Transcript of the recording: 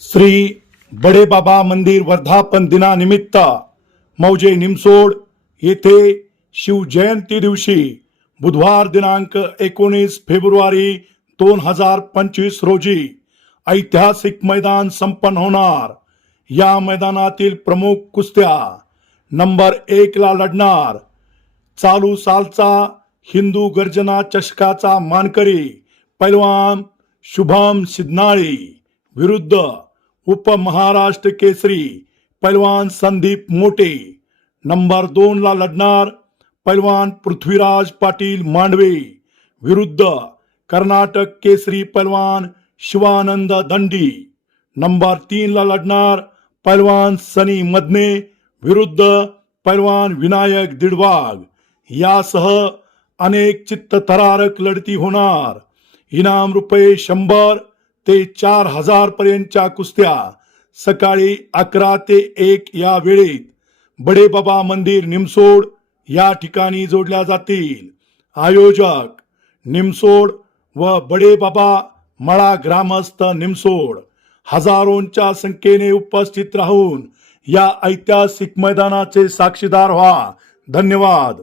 श्री बडे बाबा मंदिर वर्धापन दिनानिमित्त मौजे निमसोड येथे शिवजयंती दिवशी बुधवार दिनांक एकोणीस फेब्रुवारी दोन हजार पंचवीस रोजी ऐतिहासिक मैदान संपन्न होणार. या मैदानातील प्रमुख कुस्त्या नंबर एक ला लढणार. चालू सालचा हिंदू गर्जना चषकाचा मानकरी पैलवान शुभम सिद्नाळी विरुद्ध उप महाराष्ट्र केसरी पैलवान संदीप मोटे नंबर दोन ला लढणार पैलवान पृथ्वीराज पाटील मांडवे विरुद्ध कर्नाटक केसरी पैलवान शिवानंद दंडी नंबर तीन ला लढणार पैलवान सनी मदने विरुद्ध पैलवान विनायक दिडवाग यासह अनेक चित्तथरारक लढती होणार इनाम रुपये शंभर ते चार हजार पर्यंतच्या कुस्त्या सकाळी अकरा ते एक या वेळेत बडे बाबा मंदिर निमसोड या ठिकाणी जोडल्या जातील. आयोजक निमसोड व बडे बाबा मळा ग्रामस्थ निमसोड हजारोंच्या संख्येने उपस्थित राहून या ऐतिहासिक मैदानाचे साक्षीदार व्हा. धन्यवाद.